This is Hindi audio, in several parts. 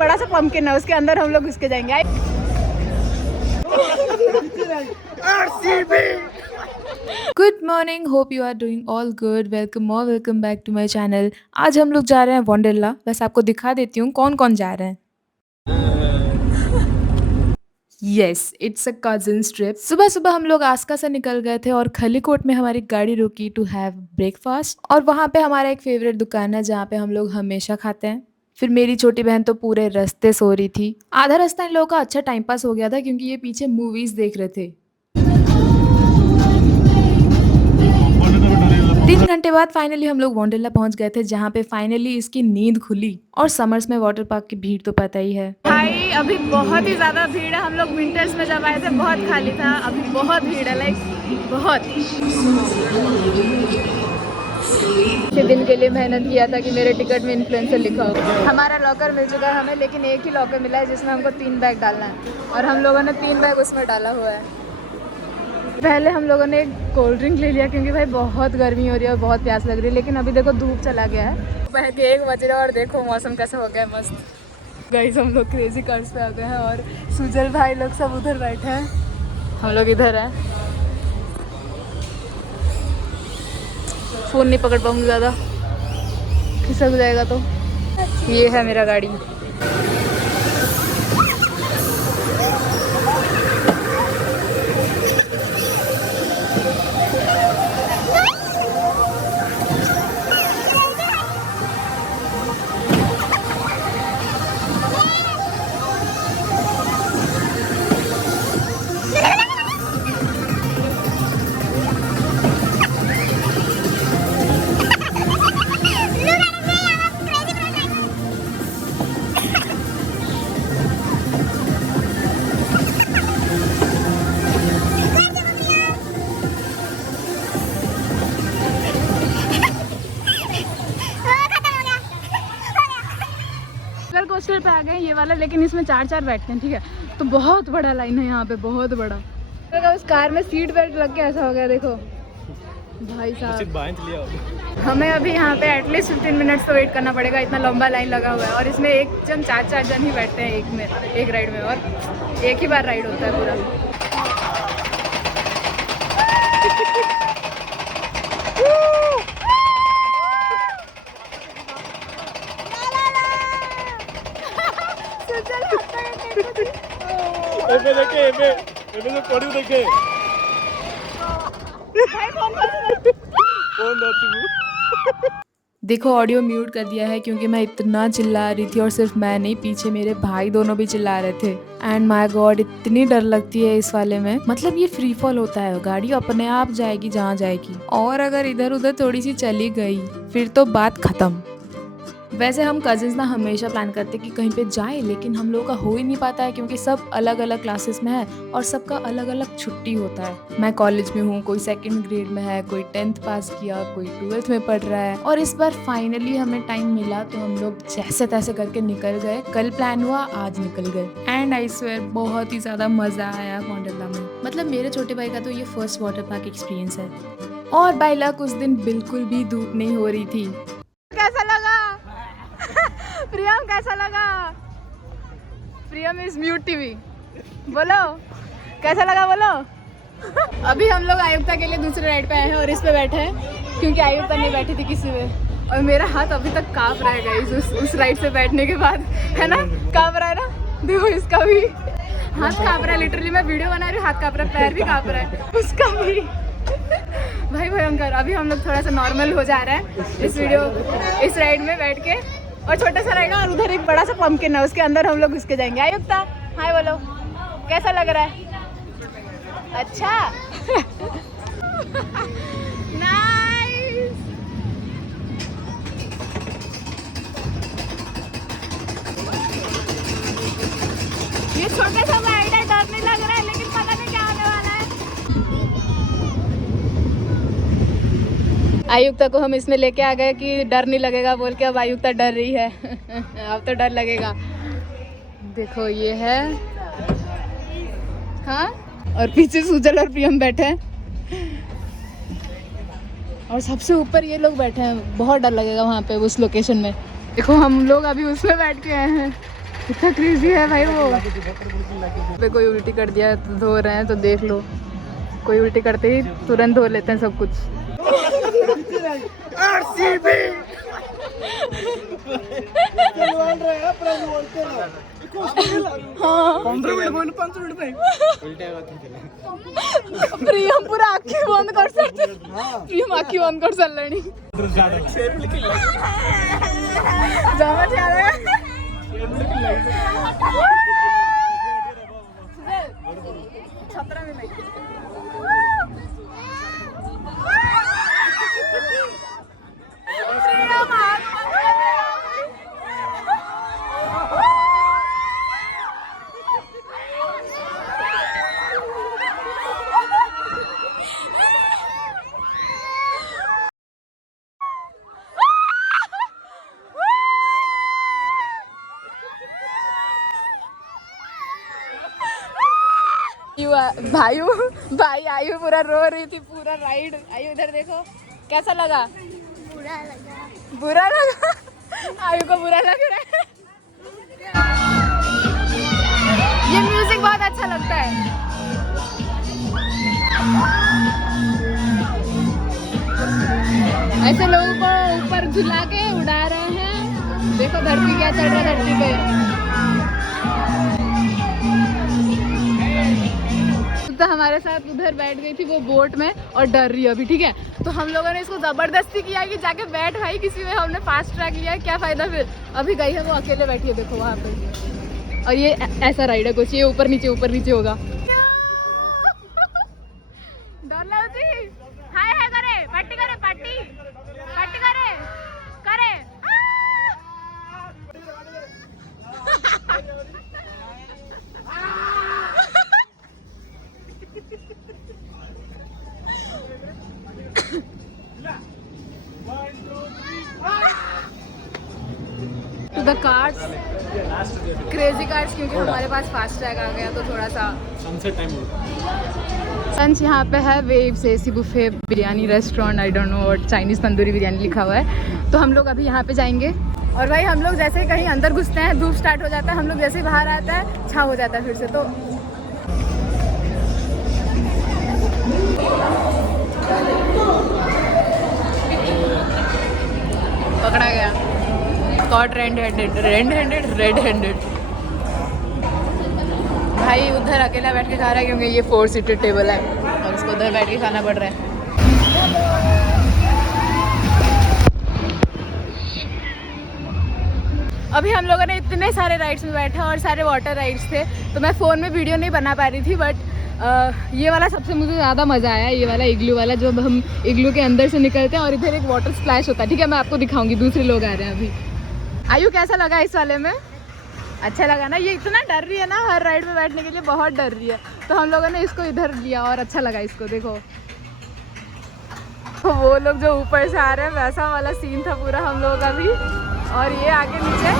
बड़ा सा पंपकिन है, उसके अंदर हम लोग घुस के जाएंगे। Good morning, hope you are doing all good. Welcome back to my channel. आज हम लोग जा रहे हैं वंडरला। बस आपको दिखा देती हूँ कौन कौन जा रहे हैं। Yes, it's a cousins trip. सुबह सुबह हम लोग आस्का से निकल गए थे और खलीकोट में हमारी गाड़ी रुकी टू हैव ब्रेकफास्ट। और वहाँ पे हमारा एक फेवरेट दुकान है जहाँ पे हम लोग हमेशा खाते हैं। फिर मेरी छोटी बहन तो पूरे रास्ते सो रही थी। आधा रास्ता इन लोगों का अच्छा टाइम पास हो गया था क्योंकि ये पीछे मूवीज देख रहे थे। 3 घंटे बाद फाइनली हम लोग वंडरला पहुंच गए थे जहाँ पे फाइनली इसकी नींद खुली। और समर्स में वाटर पार्क की भीड़ तो पता ही है भाई, अभी बहुत ही ज्यादा भीड़ है। हम लोग विंटर्स में जब आए थे बहुत खाली था, अभी बहुत भीड़ है, लाइक बहुत। इसी दिन के लिए मेहनत किया था कि मेरे टिकट में इन्फ्लुएंसर लिखा हो। हमारा लॉकर मिल चुका है हमें, लेकिन एक ही लॉकर मिला है जिसमें हमको 3 बैग डालना है और हम लोगों ने 3 बैग उसमें डाला हुआ है। पहले हम लोगों ने एक कोल्ड ड्रिंक ले लिया क्योंकि भाई बहुत गर्मी हो रही है और बहुत प्यास लग रही है, लेकिन अभी देखो धूप चला गया है। दोपहर के 1 बज रहा है और देखो मौसम कैसा हो गया है, मस्त। गाइस हम लोग क्रेजी कार्स पे आ गए हैं और सुजल भाई लोग सब उधर बैठे हैं, हम लोग इधर हैं। फ़ोन नहीं पकड़ पाऊँगी ज़्यादा, खिसक जाएगा तो। ये है मेरा गाड़ी। कोस्टर पे आ गए ये वाला, लेकिन इसमें 4-4 बैठते हैं, ठीक है। तो बहुत बड़ा लाइन है यहाँ पे, बहुत बड़ा। तो उस कार में सीट बेल्ट लग के ऐसा हो गया, देखो भाई साहब। हमें अभी यहाँ पे एटलीस्ट 15 मिनट्स तो वेट करना पड़ेगा, इतना लंबा लाइन लगा हुआ है। और इसमें एक जन 4-4 जन ही बैठते हैं एक राइड में, और एक ही बार राइड होता है पूरा। देखो ऑडियो म्यूट कर दिया है क्योंकि मैं इतना चिल्ला रही थी, और सिर्फ मैं नहीं, पीछे मेरे भाई दोनों भी चिल्ला रहे थे। एंड माय गॉड, इतनी डर लगती है इस वाले में। मतलब ये फ्री फॉल होता है, गाड़ी अपने आप जाएगी जहाँ जाएगी, और अगर इधर उधर थोड़ी सी चली गई फिर तो बात खत्म। वैसे हम कजिन्स ना हमेशा प्लान करते कि कहीं पे जाए, लेकिन हम लोगों का हो ही नहीं पाता है क्योंकि सब अलग अलग क्लासेस में है और सबका अलग अलग छुट्टी होता है। मैं कॉलेज में हूँ, कोई 2nd ग्रेड में है, कोई 10th पास किया, कोई 12th में पढ़ रहा है। और इस बार फाइनली हमें टाइम मिला तो हम लोग जैसे तैसे करके निकल गए। कल प्लान हुआ, आज निकल गए। एंड आई स्वेयर बहुत ही ज्यादा मजा आया वंडरला में। मतलब मेरे छोटे भाई का तो ये फर्स्ट वाटर पार्क एक्सपीरियंस है। और बाय लक उस दिन बिल्कुल भी धूप नहीं हो रही थी। कैसा लगा प्रियम, कैसा लगा? प्रियम इज म्यूट टीवी। बोलो कैसा लगा, बोलो। अभी हम लोग आयुक्ता के लिए दूसरे राइड पे आए हैं और इस पे बैठे हैं क्योंकि आयुक्ता नहीं बैठी थी किसी में। और मेरा हाथ अभी तक कांप रहा है गाइस, उस राइड से बैठने के बाद, है ना, कांप रहा है ना। देखो इसका भी हाथ कांप रहा है, लिटरली मैं वीडियो बना रही हूँ, हाथ कांप रहा है, पैर भी कांप रहा है, उसका भी। भाई भयंकर। अभी हम लोग थोड़ा सा नॉर्मल हो जा रहा है इस राइड में बैठ के, और छोटा सा रहेगा और उधर एक बड़ा सा पंपकिन है, उसके अंदर हम लोग घुस के जाएंगे। आयुक्ता हाय बोलो, कैसा लग रहा है? अच्छा नाइस। ये छोटा सा राइड है, डर नहीं लग रहा है, लेकिन पता नहीं क्या होने वाला है। आयुक्ता को हम इसमें लेके आ गए कि डर नहीं लगेगा बोल के, अब आयुक्ता डर रही है। अब तो डर लगेगा। देखो ये है, हाँ, और पीछे सुजल और प्रियम बैठे हैं और सबसे ऊपर ये लोग बैठे हैं। बहुत डर लगेगा वहाँ पे उस लोकेशन में। देखो हम लोग अभी उसमें बैठ के आए हैं, इतना क्रेजी है भाई वो। पे कोई उल्टी कर दिया तो धो रहे हैं, तो देख लो, कोई उल्टी करते ही तुरंत धो लेते हैं सब कुछ। प्रियम पूरा आँखी बंद कर सकते, प्रियम आँखी बंद कर सकते छतरा में नहीं। भाई आयु पूरा रो रही थी पूरा राइड। आयु इधर देखो, कैसा लगा? बुरा लगा आयु को बुरा लग रहा है। ये म्यूजिक बहुत अच्छा लगता है। ऐसे लोगों को ऊपर झुला के उड़ा रहे हैं। देखो धरती क्या चल रहा है धरती पे। तो हमारे साथ उधर बैठ गई थी वो बोट में और डर रही है अभी, ठीक है। तो हम लोगों ने इसको जबरदस्ती किया कि जाके बैठ भाई, किसी में हमने फास्ट ट्रैक लिया, क्या फायदा फिर। अभी गई है वो अकेले बैठी है, देखो वहाँ पे। और ये ऐसा राइड है कुछ, ये ऊपर नीचे होगा। डर लगती हाय करे पार्टी करे पार्टी पार्टी करे करे to the cards, crazy cards, क्योंकि हमारे पास फास्ट ट्रैक आ गया तो थोड़ा सा सनसेट टाइम हो। लंच यहाँ पे है waves AC buffet biryani restaurant, I don't know, और चाइनीज़ तंदूरी बिरयानी लिखा हुआ है। तो हम लोग अभी यहाँ पे जाएंगे। और भाई हम लोग जैसे ही कहीं अंदर घुसते हैं धूप स्टार्ट हो जाता है, हम लोग जैसे ही बाहर आता है छाँव हो जाता है फिर से। तो पकड़ा गया कॉट रेड हैंडेड। भाई उधर अकेला बैठ के खा रहा है क्योंकि ये 4 सीटेड टेबल है और उसको उधर बैठ के खाना पड़ रहा है। अभी हम लोगों ने इतने सारे राइड्स में बैठा और सारे वाटर राइड्स थे, तो मैं फ़ोन में वीडियो नहीं बना पा रही थी, बट ये वाला सबसे मुझे ज़्यादा मज़ा आया, ये वाला इग्लू वाला, जब हम इग्लू के अंदर से निकलते हैं और इधर एक वाटर स्प्लैश होता है, ठीक है। मैं आपको दिखाऊंगी, दूसरे लोग आ रहे हैं अभी। आयु कैसा लगा इस वाले में? अच्छा लगा ना? ये इतना डर रही है ना हर राइड में बैठने के लिए, बहुत डर रही है, तो हम लोगों ने इसको इधर लिया और अच्छा लगा इसको। देखो वो लोग जो ऊपर से आ रहे हैं वैसा वाला सीन था पूरा हम लोगों का भी। और ये आगे नीचे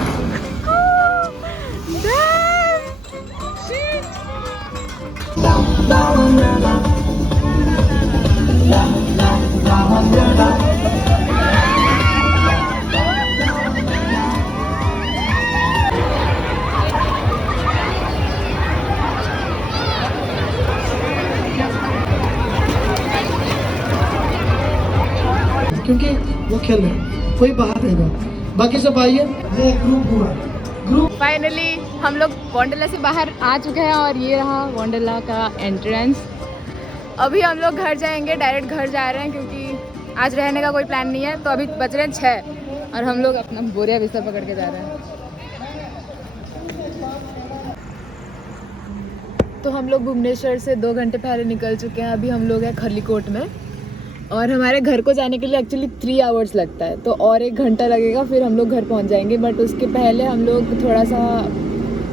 क्योंकि वो खेल रहे हैं, कोई बाहर रहेगा, बाकी सब आइए। ये ग्रुप हुआ ग्रुप। फाइनली हम लोग वंडरला से बाहर आ चुके हैं और ये रहा वंडरला का एंट्रेंस। अभी हम लोग घर जाएंगे, डायरेक्ट घर जा रहे हैं क्योंकि आज रहने का कोई प्लान नहीं है। तो अभी बज रहे हैं 6 और हम लोग अपना बोरिया बिस्तर पकड़ के जा रहे हैं। तो हम लोग भुवनेश्वर से 2 घंटे पहले निकल चुके हैं। अभी हम लोग हैं खरलीकोट में और हमारे घर को जाने के लिए एक्चुअली 3 आवर्स लगता है, तो और 1 घंटा लगेगा, फिर हम लोग घर पहुंच जाएंगे। बट उसके पहले हम लोग थोड़ा सा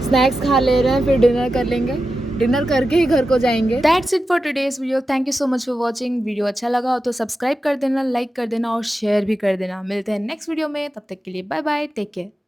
स्नैक्स खा ले रहे हैं, फिर डिनर कर लेंगे, डिनर करके ही घर को जाएंगे। That's it for today's video. Thank you so much for watching. Video अच्छा लगा हो तो सब्सक्राइब कर देना, लाइक कर देना और शेयर भी कर देना। मिलते हैं नेक्स्ट वीडियो में, तब तक के लिए बाय बाय, टेक केयर।